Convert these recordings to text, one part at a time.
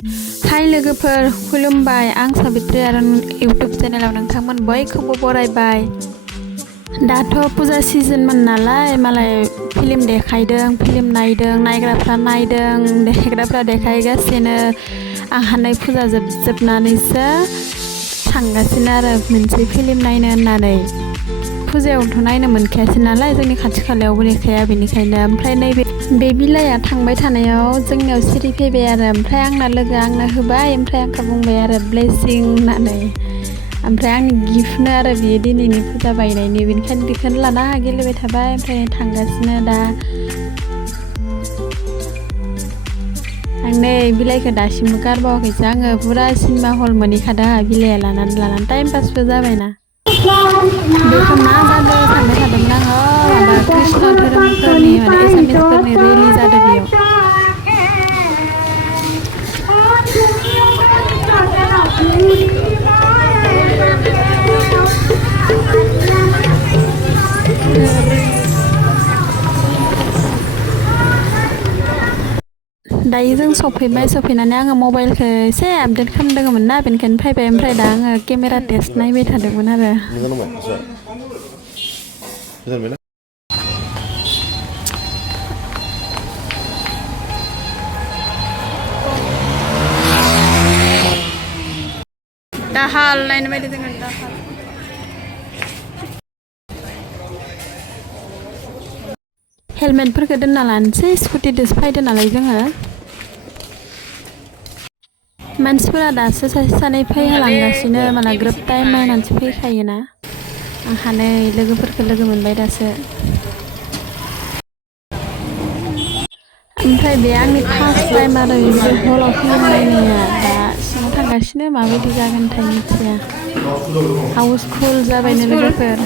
हाय लोगोफोर खुलुमबाय आं साबित्री आरो इउटुब चेनेलाव नोंथांमोन बयखौबो बरायबाय। दाथ' फुजा सिजनमोन नालाय मालाय फिल्म देखायदों, फिल्म नायदों, नायग्राफ्रा नायदों, देखायग्राफ्रा देखायगासिनो। आंहा नै फुजा जोबनानैसो थांगासिनो आरो मोनसे फिल्म नायनो होननानै। फुजायावथ' नायनो मोनखायासै नालाय, जोंनि खाथि खालायावबो देखाया, बेनिखायनो ओमफ्राय नैबे बिलाइया थांबाय थानायाव जोंनियाव सिरि फैबाय आरो ओमफ्राय आंना लोगो आंनो होबाय, ओमफ्राय आंखौ बुंबाय आरो ब्लेसिं होननानै। ओमफ्राय आंनि गिफ्टनो आरो बियो दिनैनि फुजा बायनायनि, बेनिखायनो बेखौनो लाना गेलेबाय थाबाय। ओमफ्राय थांगासिनो दा आं नै बिलाइखौ दासिमबो गारबावाखैसो आङो। फुरा सिनेमा हल मोनहैखादों बिलाइया लानानै टाइम पासबो जाबायना। बेखौ मा जादों सानबाय थादोंमोन आङो। माबा कृष्ण धोरोमफोरनि माने एसामिसफोरनि रेलि जादों बेयाव। दायो जों सफैनानै आङो मबाइलखौ एसे आपडेट खालामदोंमोन ना, बेनिखायनो फैबाय। ओमफ्राय दा आङो केमेरा टेस्ट नायबाय थादोंमोन आरो। दाहाल नायनो बायदि जोङो दाहाल। हेलमेटफोरखौ दोनना लानोसै, स्कुटिजोंसो फैदों नालाय जोङो। मानसिफोरा दासो सासे सानै फैहालांगासिनो, माला ग्रोब टाइम नायनानैसो फैखायोना। आंहा नै लोगोफोरखौ लोगो मोनबाय दासो। ओमफ्राय बे आंनि फार्स्ट टाइम आरो बिदि हलाव फिल्म नायनाया। दा सिङाव थांगासिनो, माबायदि जागोनथाय मिथिया। हाउसफुल जाबायनो लोगोफोर।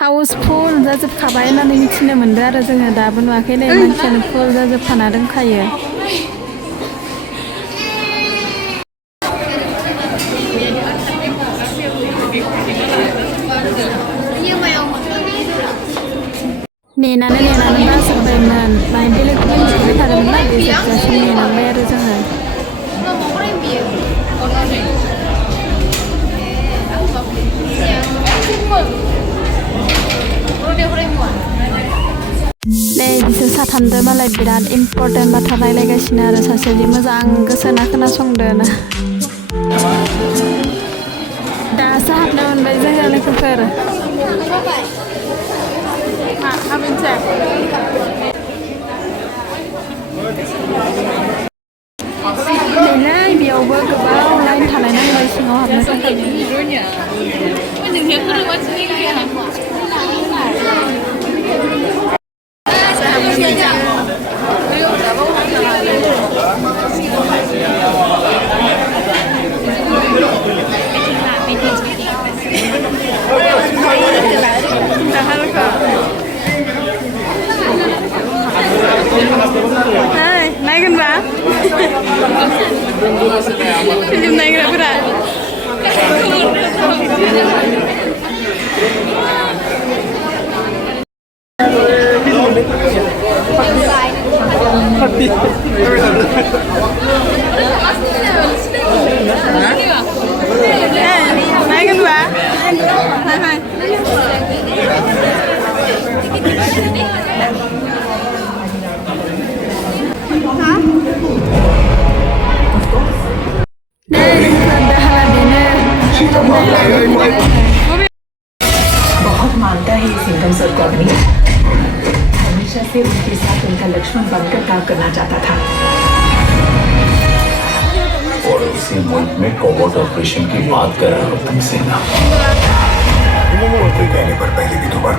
हाउसफुल जाजोबखाबाय होननानै मिथिनो मोनदों आरो जोङो। दाबो नुवाखै, नै मानसियानो फुल जाजोबखाना दंखायो। नेनानै बाजोब्बायमोन, माने बेलेग फिल्म सोलिबाय थादोंमोन ना, बे जोबजासिम नेनांबाय आरो जोङो। नै बिसोर साथामजों मालाय बिराद इम्पर्टेन्ट बाथ्रा रायलायगासिनो आरो। सासे जि मोजां गोसो होना खोनासंदों ना। दासो हाबनो मोनबाय जोङो लोगोफोर। नैलै बेयावबो गोबाव लाइन थालायनांबाय सिङाव हाबनो थाखाय। नायगोनबा फिल्म नायग्राफोरा। नायगोनबा बहुत मानता है इस इनकम सर को अपनी, हमेशा से उनके साथ उनका लक्ष्मण बनकर काम करना चाहता था। और इसी मुल्क में कोवर्ट ऑपरेशन की बात कर रहा हूँ तुमसे ना। कहने पर पहले भी दोबारा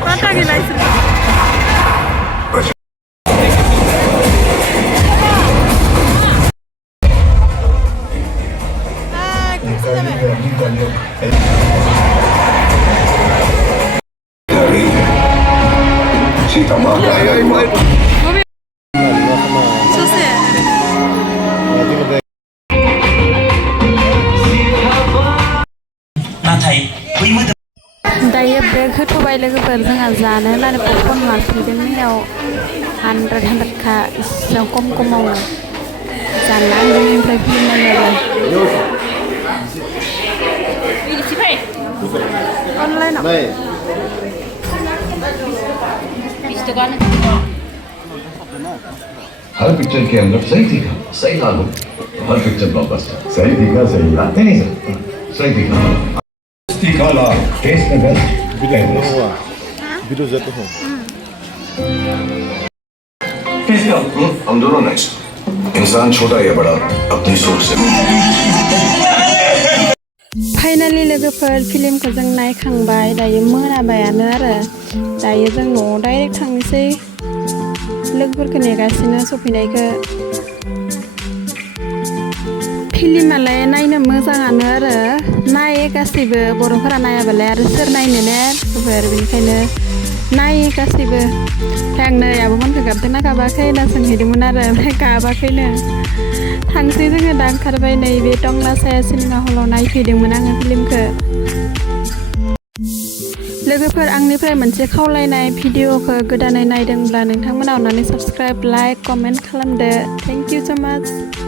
नाथाय बै मोदोम दायो ब्रेक होथ'बाय लोगोफोर जोंहा जानो होननानै पपकर्न लाफैदों मैयाव 100 इसेबां खमावनो जानला आंनिफ्राय फिल्म नायनायालाय अनलाइनाव हर पिक्चर के अंदर सही दिखा सही लागू हर पिक्चर ब्लॉकबस्टर सही दिखा सही लाते नहीं सर सही दिखा दिखा ला टेस्ट में बेस्ट वीडियो जाते हो कैसे हम दोनों नेक्स्ट इंसान छोटा या बड़ा अपनी सोच से फाइनालि लोगोफोर फिल्मखौ जों नायखांबाय दायो मोनाबायानो आरो दायो जों न'आव डाइरेक्ट थांनोसै लोगोफोरखौ नेगासिनो सफैनायखौ फिल्मालाय नायनो मोजाङानो आरो नायो गासैबो बर'फोरा नायाबालाय आरो सोर नायनो ने लोगोफोर बेनिखायनो नायो गासैबो ओमफ्राय आंनो आब'मोनखौ गाबदोंना गाबाखै होनना सोंहैदोंमोन आरो ओमफ्राय गाबाखैनो थांसै जोङो दा ओंखारबाय नैबे टंला साया सिनेमा हलाव नायफैदोंमोन आङो फिल्मखौ लोगोफोर आंनिफ्राय मोनसे खावलायनाय भिडिअखौ गोदानै नायदोंब्ला नोंथांमोना अननानै साबस्क्राइब लाइक कमेन्ट खालामदो थेंक इउ स' माच